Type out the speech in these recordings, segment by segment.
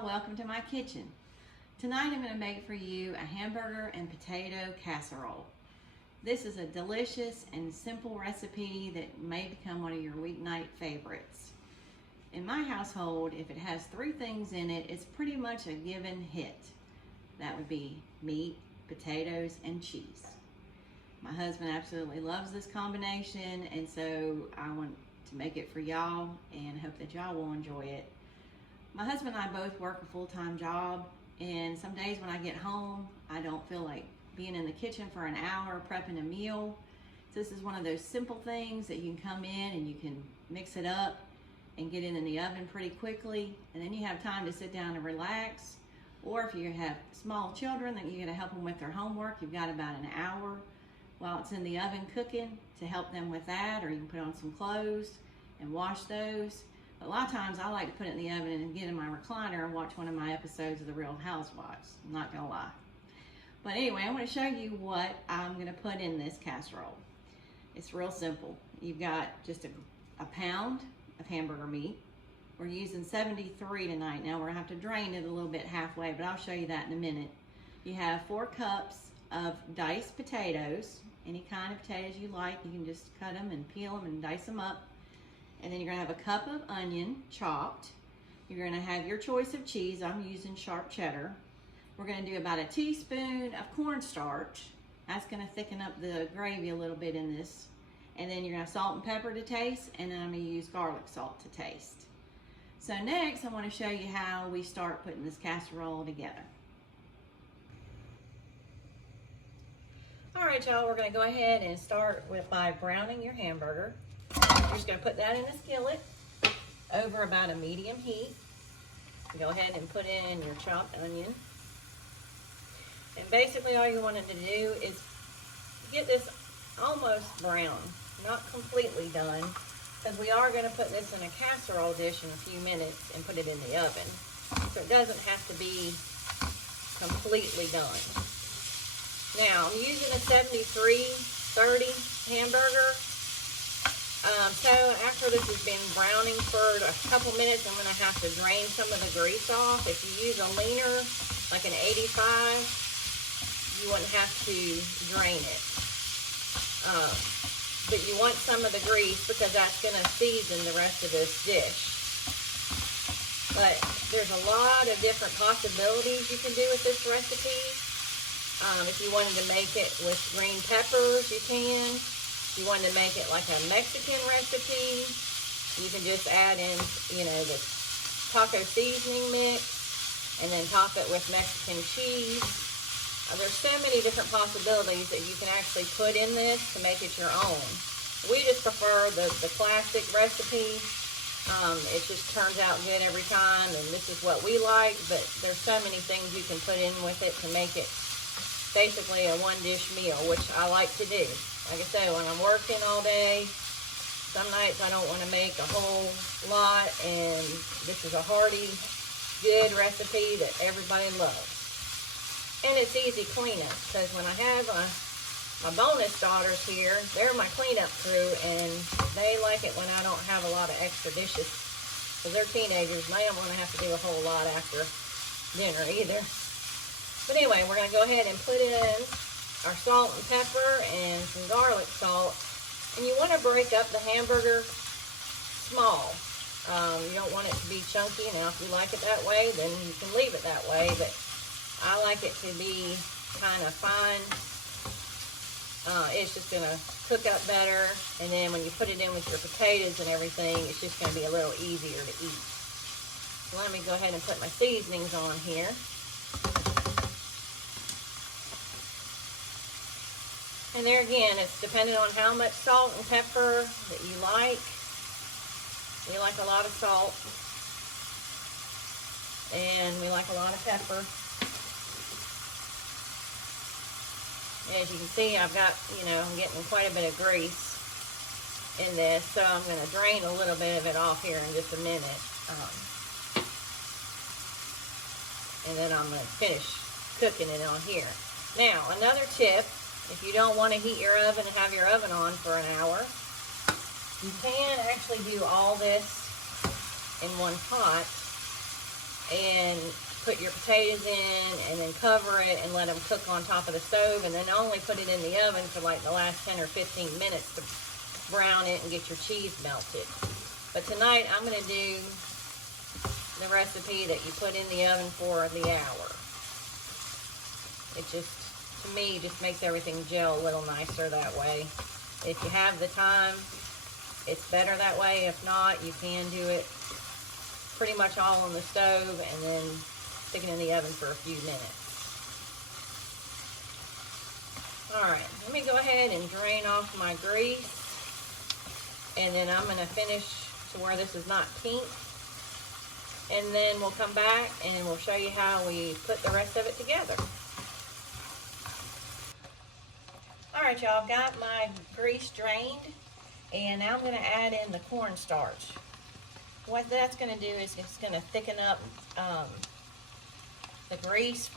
y'all, welcome to my kitchen. Tonight I'm going to make for you a hamburger and potato casserole. This is a delicious and simple recipe that may become one of your weeknight favorites. In my household, if it has 3 things in it, it's pretty much a given hit. That would be meat, potatoes, and cheese. My husband absolutely loves this combination, and so I want to make it for y'all and hope that y'all will enjoy it. My husband and I both work a full-time job, and some days when I get home, I don't feel like being in the kitchen for an hour prepping a meal. So this is one of those simple things that you can come in and you can mix it up and get it in the oven pretty quickly, and then you have time to sit down and relax. Or if you have small children that you're going to help them with their homework, you've got about an hour while it's in the oven cooking to help them with that, or you can put on some clothes and wash those. But a lot of times I like to put it in the oven and get in my recliner and watch one of my episodes of The Real Housewives. I'm not gonna lie. But anyway, I'm gonna show you what I'm gonna put in this casserole. It's real simple. You've got just a pound of hamburger meat. We're using 73 tonight. Now we're gonna have to drain it a little bit halfway, but I'll show you that in a minute. You have 4 cups of diced potatoes, any kind of potatoes you like. You can just cut them and peel them and dice them up. And then you're gonna have a cup of onion chopped. You're gonna have your choice of cheese. I'm using sharp cheddar. We're gonna do about a teaspoon of cornstarch. That's gonna thicken up the gravy a little bit in this. And then you're gonna have salt and pepper to taste, and then I'm gonna use garlic salt to taste. So next, I wanna show you how we start putting this casserole together. All right, y'all, we're gonna go ahead and start by browning your hamburger. You're just gonna put that in a skillet over about a medium heat. Go ahead and put in your chopped onion. And basically all you wanted to do is get this almost brown, not completely done, because we are gonna put this in a casserole dish in a few minutes and put it in the oven. So it doesn't have to be completely done. Now, I'm using a 73/30 hamburger. So after this has been browning for a couple minutes, I'm gonna have to drain some of the grease off. If you use a leaner, like an 85, you wouldn't have to drain it. But you want some of the grease because that's gonna season the rest of this dish. But there's a lot of different possibilities you can do with this recipe. If you wanted to make it with green peppers, you can. If you wanted to make it like a Mexican recipe, you can just add in, the taco seasoning mix and then top it with Mexican cheese. There's so many different possibilities that you can actually put in this to make it your own. We just prefer the classic recipe. It just turns out good every time, and this is what we like, but there's so many things you can put in with it to make it basically a one-dish meal, which I like to do. Like I say, when I'm working all day, some nights I don't want to make a whole lot, and this is a hearty, good recipe that everybody loves. And it's easy cleanup, because when I have my bonus daughters here, they're my cleanup crew, and they like it when I don't have a lot of extra dishes, because they're teenagers, and they don't want to have to do a whole lot after dinner either. But anyway, we're going to go ahead and put in our salt and pepper and some garlic salt. And you want to break up the hamburger small. You don't want it to be chunky. Now, if you like it that way, then you can leave it that way. But I like it to be kind of fine. It's just going to cook up better. And then when you put it in with your potatoes and everything, it's just going to be a little easier to eat. So let me go ahead and put my seasonings on here. And there again, it's dependent on how much salt and pepper that you like. We like a lot of salt. And we like a lot of pepper. As you can see, I've got, I'm getting quite a bit of grease in this. So I'm going to drain a little bit of it off here in just a minute. And then I'm going to finish cooking it on here. Now, another tip. If you don't want to heat your oven and have your oven on for an hour, you can actually do all this in one pot and put your potatoes in and then cover it and let them cook on top of the stove, and then only put it in the oven for like the last 10 or 15 minutes to brown it and get your cheese melted. But tonight I'm going to do the recipe that you put in the oven for the hour. It just, to me, just makes everything gel a little nicer that way. If you have the time, it's better that way. If not, you can do it pretty much all on the stove and then stick it in the oven for a few minutes. Alright, let me go ahead and drain off my grease, and then I'm going to finish to where this is not pink, and then we'll come back and we'll show you how we put the rest of it together. Alright y'all, I've got my grease drained, and now I'm going to add in the cornstarch. What that's going to do is it's going to thicken up the grease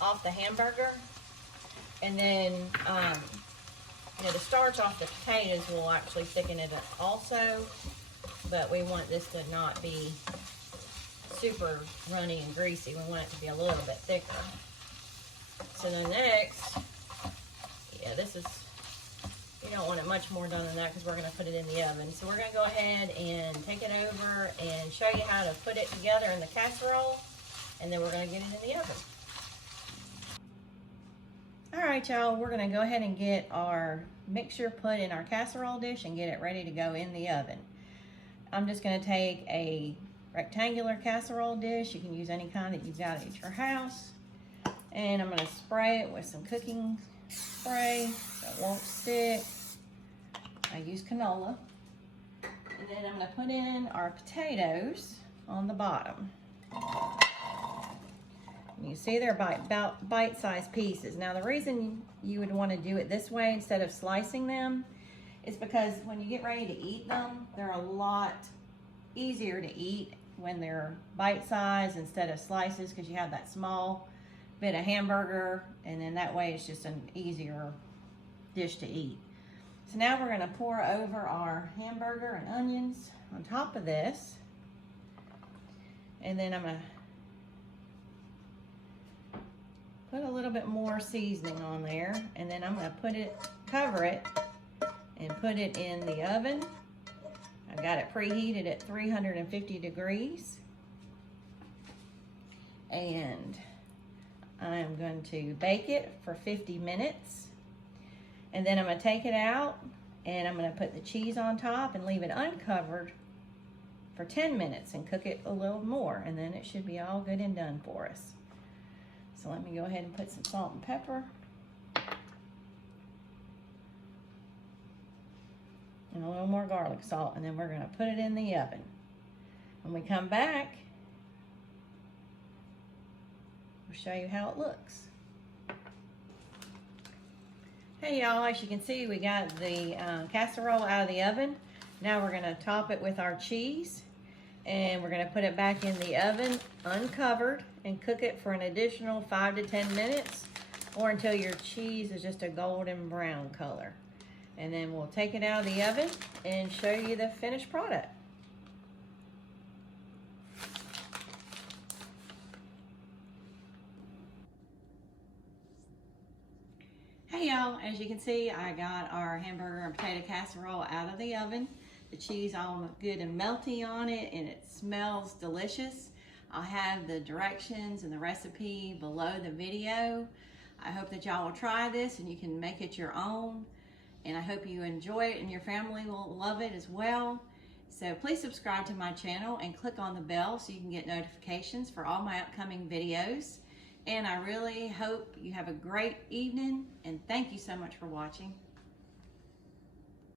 off the hamburger, and then you know, the starch off the potatoes will actually thicken it up also, but we want this to not be super runny and greasy. We want it to be a little bit thicker. So then next, yeah, this is, you don't want it much more done than that because we're going to put it in the oven. So we're going to go ahead and take it over and show you how to put it together in the casserole, and then we're going to get it in the oven. Alright y'all, we're going to go ahead and get our mixture put in our casserole dish and get it ready to go in the oven. I'm just going to take a rectangular casserole dish. You can use any kind that you've got at your house. And I'm going to spray it with some cooking spray so it won't stick. I use canola. And then I'm going to put in our potatoes on the bottom. You see they're about bite-sized pieces. Now the reason you would want to do it this way instead of slicing them is because when you get ready to eat them, they're a lot easier to eat when they're bite-sized instead of slices, because you have that small bit of hamburger, and then that way it's just an easier dish to eat. So now we're going to pour over our hamburger and onions on top of this, and then I'm going to put a little bit more seasoning on there, and then I'm going to cover it and put it in the oven. I've got it preheated at 350 degrees, and I'm going to bake it for 50 minutes, and then I'm going to take it out and I'm going to put the cheese on top and leave it uncovered for 10 minutes and cook it a little more, and then it should be all good and done for us. So let me go ahead and put some salt and pepper. And a little more garlic salt, and then we're going to put it in the oven. When we come back, we'll show you how it looks. Hey y'all, as you can see, we got the casserole out of the oven. Now we're going to top it with our cheese, and we're going to put it back in the oven uncovered and cook it for an additional 5 to 10 minutes, or until your cheese is just a golden brown color. And then we'll take it out of the oven and show you the finished product. Hey y'all, as you can see, I got our hamburger and potato casserole out of the oven. The cheese all good and melty on it, and it smells delicious. I'll have the directions and the recipe below the video. I hope that y'all will try this and you can make it your own. And I hope you enjoy it and your family will love it as well. So please subscribe to my channel and click on the bell so you can get notifications for all my upcoming videos. And I really hope you have a great evening, and thank you so much for watching.